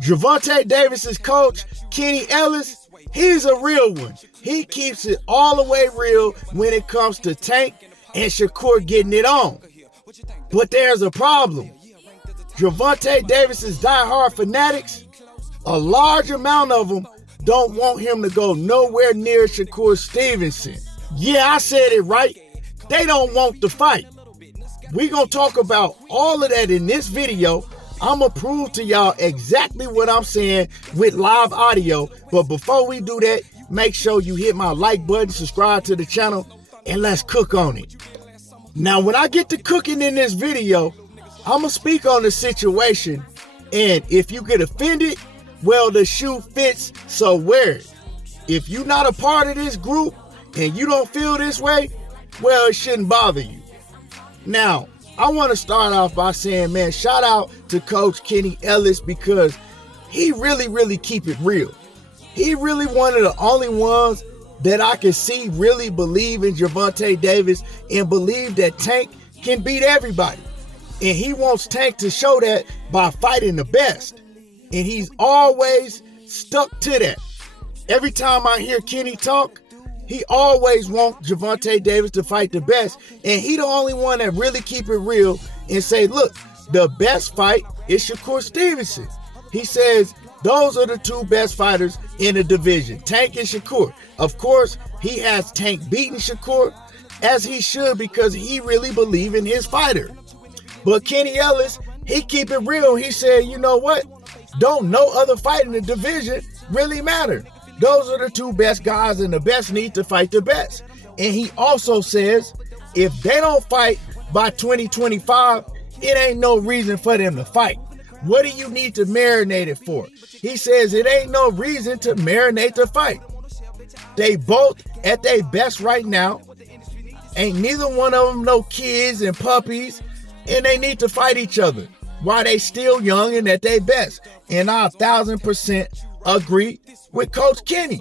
Gervonta Davis's coach, Kenny Ellis, he's a real one. He keeps it all the way real when it comes to Tank and Shakur getting it on. But there's a problem. Gervonta Davis's diehard fanatics, a large amount of them don't want him to go nowhere near Shakur Stevenson. Yeah, I said it right. They don't want the fight. We gonna talk about all of that in this video. I'ma prove to y'all exactly what I'm saying with live audio. But before we do that, make sure you hit my like button, subscribe to the channel, and let's cook on it. Now, when I get to cooking in this video, I'ma speak on the situation. And if you get offended, well, the shoe fits, so wear it. If you're not a part of this group and you don't feel this way, well, it shouldn't bother you. Now, I want to start off by saying, man, shout out to Coach Kenny Ellis because he really keep it real. He really one of the only ones that I can see really believe in Gervonta Davis and believe that Tank can beat everybody. And he wants Tank to show that by fighting the best. And he's always stuck to that. Every time I hear Kenny talk, he always wants Gervonta Davis to fight the best. And he the only one that really keep it real and say, look, the best fight is Shakur Stevenson. He says those are the two best fighters in the division, Tank and Shakur. Of course, he has Tank beating Shakur, as he should, because he really believe in his fighter. But Kenny Ellis, he keep it real. He said, you know what? Don't no other fight in the division really matter. Those are the two best guys, and the best need to fight the best. And he also says, if they don't fight by 2025, it ain't no reason for them to fight. What do you need to marinate it for? He says it ain't no reason to marinate the fight. They both at their best right now. Ain't neither one of them no kids and puppies, and they need to fight each other while they still young and at their best. And I 1000% agree with Coach Kenny.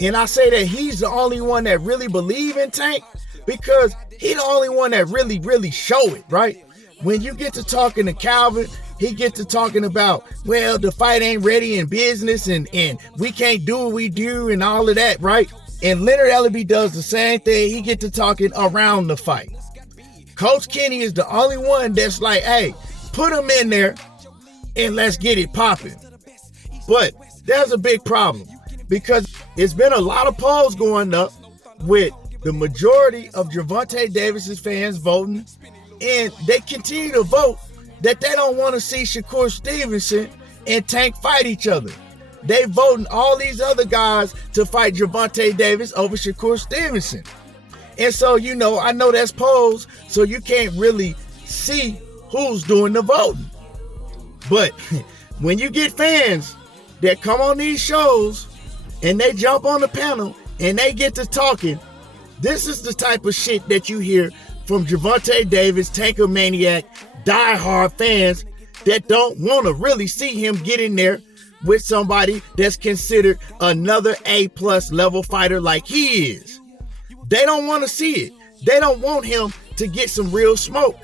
And I say that he's the only one that really believe in Tank because he the only one that really show it, right? When you get to talking to Calvin, he get to talking about, well, the fight ain't ready in business and we can't do what we do and all of that, right? And Leonard Ellerbe does the same thing. He get to talking around the fight. Coach Kenny is the only one that's like, hey, put him in there and let's get it popping. But there's a big problem because it's been a lot of polls going up with the majority of Gervonta Davis's fans voting, and they continue to vote that they don't want to see Shakur Stevenson and Tank fight each other. They voting all these other guys to fight Gervonta Davis over Shakur Stevenson. And so, you know, I know that's polls, so you can't really see who's doing the voting. But when you get fans that come on these shows and they jump on the panel and they get to talking, this is the type of shit that you hear from Gervonta Davis, Tankomaniac, diehard fans that don't want to really see him get in there with somebody that's considered another A+ level fighter like he is. They don't want to see it. They don't want him to get some real smoke.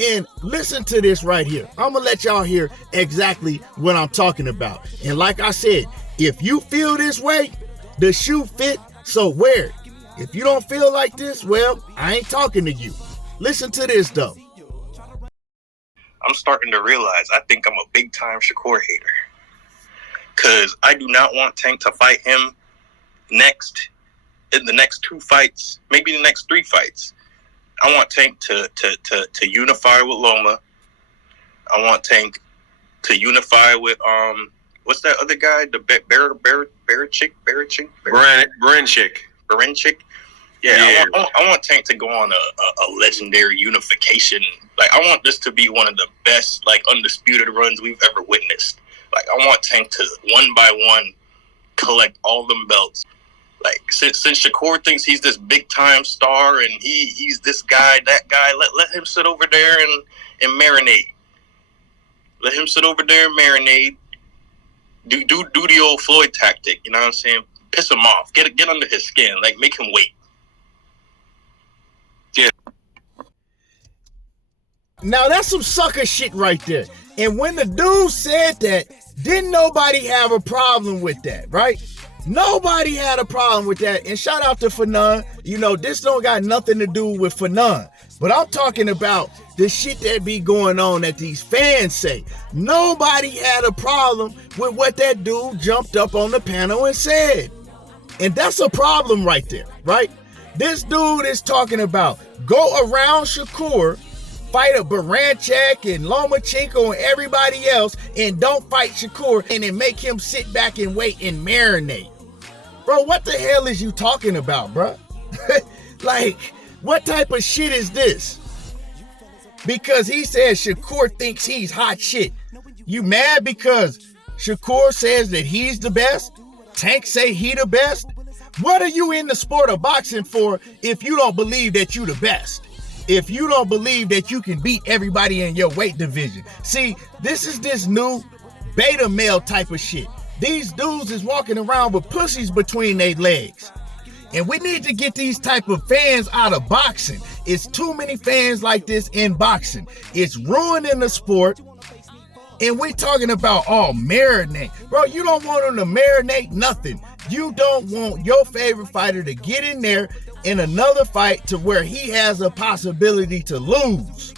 And listen to this right here. I'm going to let y'all hear exactly what I'm talking about. And like I said, if you feel this way, the shoe fit, so wear it. If you don't feel like this, well, I ain't talking to you. Listen to this, though. I'm starting to realize I think I'm a big-time Shakur hater. Because I do not want Tank to fight him next, in the next 2 fights, maybe the next 3 fights. I want Tank to unify with Loma. I want Tank to unify with what's that other guy? The Baranchik. Yeah. I want Tank to go on a legendary unification. Like, I want this to be one of the best, like, undisputed runs we've ever witnessed. Like, I want Tank to one by one collect all them belts. Like, since Shakur thinks he's this big time star and he's this guy, that guy, let him sit over there and marinate. Let him sit over there and marinate. Do the old Floyd tactic, you know what I'm saying? Piss him off. Get under his skin. Like, make him wait. Now that's some sucker shit right there. And when the dude said that, didn't nobody have a problem with that, right? Nobody had a problem with that. And shout out to Fanon. You know, this don't got nothing to do with Fanon. But I'm talking about the shit that be going on that these fans say. Nobody had a problem with what that dude jumped up on the panel and said. And that's a problem right there, right? This dude is talking about go around Shakur, fight a Baranchak and Lomachenko and everybody else, and don't fight Shakur, and then make him sit back and wait and marinate. Bro, what the hell is you talking about, bro? Like, what type of shit is this? Because he says Shakur thinks he's hot shit. You mad because Shakur says that he's the best? Tank say he the best? What are you in the sport of boxing for if you don't believe that you the best? If you don't believe that you can beat everybody in your weight division? See, this is this new beta male type of shit. These dudes is walking around with pussies between their legs. And we need to get these type of fans out of boxing. It's too many fans like this in boxing. It's ruining the sport. And we talking about, marinate. Bro, you don't want them to marinate nothing. You don't want your favorite fighter to get in there in another fight to where he has a possibility to lose.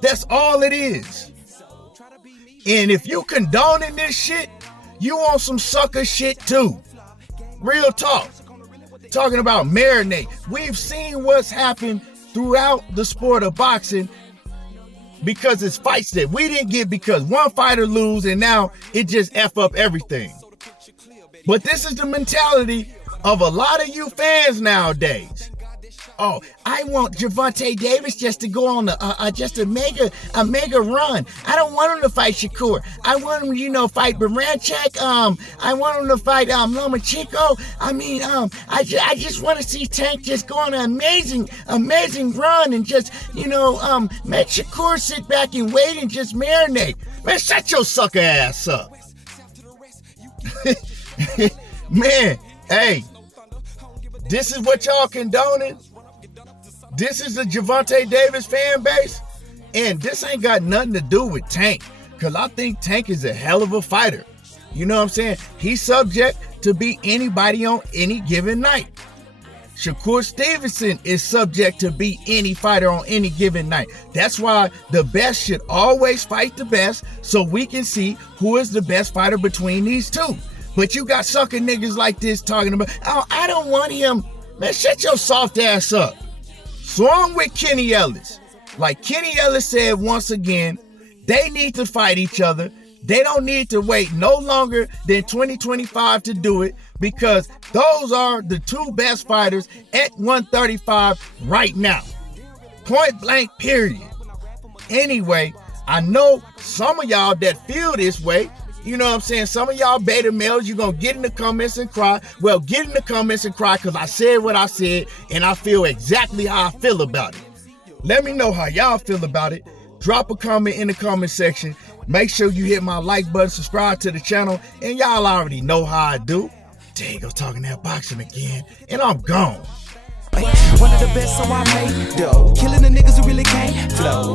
That's all it is. And if you condoning this shit, you want some sucker shit too. Real talk. Talking about marinate. We've seen what's happened throughout the sport of boxing because it's fights that we didn't get because one fighter lose and now it just F up everything. But this is the mentality of a lot of you fans nowadays. Oh, I want Gervonta Davis just to go on a mega run. I don't want him to fight Shakur. I want him, fight Baranchak. I want him to fight Lomachenko. I just want to see Tank just go on an amazing run and just, make Shakur sit back and wait and just marinate. Man, shut your sucker ass up. Man, hey, this is what y'all condoning? This is the Gervonta Davis fan base, and this ain't got nothing to do with Tank, because I think Tank is a hell of a fighter. You know what I'm saying? He's subject to beat anybody on any given night. Shakur Stevenson is subject to beat any fighter on any given night. That's why the best should always fight the best, so we can see who is the best fighter between these two. But you got sucker niggas like this talking about, I don't want him. Man, shut your soft ass up. So I'm with Kenny Ellis. Like Kenny Ellis said once again, they need to fight each other. They don't need to wait no longer than 2025 to do it because those are the two best fighters at 135 right now. Point blank, period. Anyway, I know some of y'all that feel this way. You know what I'm saying? Some of y'all beta males, you're going to get in the comments and cry. Well, get in the comments and cry because I said what I said and I feel exactly how I feel about it. Let me know how y'all feel about it. Drop a comment in the comment section. Make sure you hit my like button, subscribe to the channel, and y'all already know how I do. There you go, talking that boxing again, and I'm gone. One of the best, so I made dough. Killing the niggas who really can't flow.